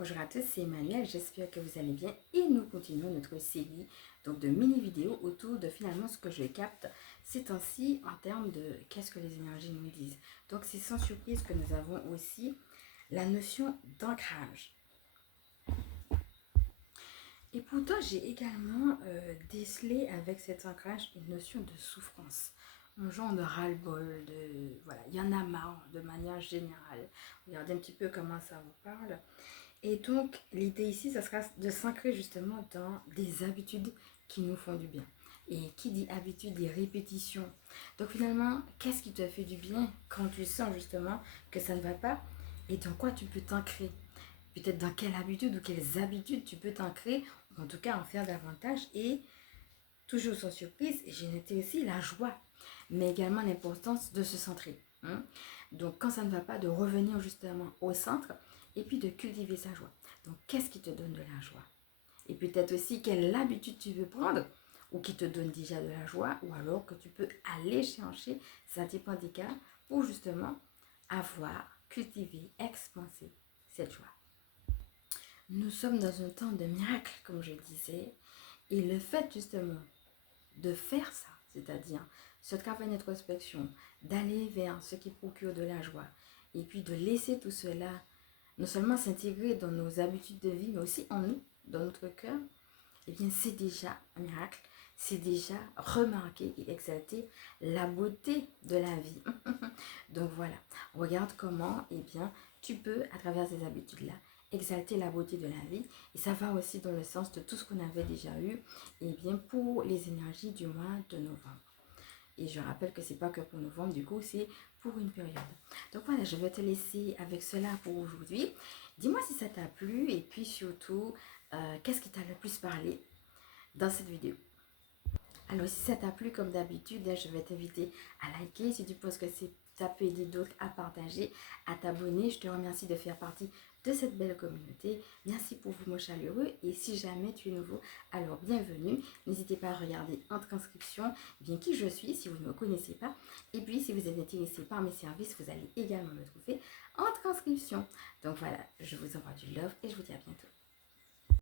Bonjour à tous, c'est Emmanuel, j'espère que vous allez bien et nous continuons notre série de mini-vidéos autour de finalement ce que je capte ces temps-ci en termes de qu'est-ce que les énergies nous disent. Donc c'est sans surprise que nous avons aussi la notion d'ancrage. Et pourtant j'ai également décelé avec cet ancrage une notion de souffrance. Un genre de ras-le-bol, voilà, il y en a marre de manière générale. Regardez un petit peu comment ça vous parle. Et donc, l'idée ici, ça sera de s'ancrer justement dans des habitudes qui nous font du bien. Et qui dit habitude dit répétition. Donc finalement, qu'est-ce qui te fait du bien quand tu sens justement que ça ne va pas et dans quoi tu peux t'ancrer? Peut-être dans quelle habitude ou quelles habitudes tu peux t'ancrer, ou en tout cas en faire davantage. Et toujours sans surprise, j'ai noté aussi la joie, mais également l'importance de se centrer. Donc quand ça ne va pas, de revenir justement au centre et puis de cultiver sa joie. Donc qu'est-ce qui te donne de la joie? Et peut-être aussi quelle habitude tu veux prendre ou qui te donne déjà de la joie, ou alors que tu peux aller chercher, ça dépend des cas, pour justement avoir, cultiver, expanser cette joie. Nous sommes dans un temps de miracle, comme je disais, et le fait justement de faire ça, c'est-à-dire ce travail d'introspection, d'aller vers ce qui procure de la joie, et puis de laisser tout cela non seulement s'intégrer dans nos habitudes de vie, mais aussi en nous, dans notre cœur, eh bien c'est déjà un miracle, c'est déjà remarquer et exalter la beauté de la vie. Donc voilà, regarde comment bien, tu peux, à travers ces habitudes-là, exalter la beauté de la vie. Et ça va aussi dans le sens de tout ce qu'on avait déjà eu bien, pour les énergies du mois de novembre. Et je rappelle que c'est pas que pour novembre, du coup, c'est pour une période. Donc voilà, je vais te laisser avec cela pour aujourd'hui. Dis-moi si ça t'a plu et puis surtout, qu'est-ce qui t'a le plus parlé dans cette vidéo. Alors si ça t'a plu comme d'habitude, je vais t'inviter à liker. Si tu penses que ça peut aider d'autres, à partager, à t'abonner. Je te remercie de faire partie de cette belle communauté. Merci pour vos mots chaleureux. Et si jamais tu es nouveau, alors bienvenue. N'hésitez pas à regarder en transcription bien qui je suis si vous ne me connaissez pas. Et puis si vous êtes intéressé par mes services, vous allez également me trouver en transcription. Donc voilà, je vous envoie du love et je vous dis à bientôt.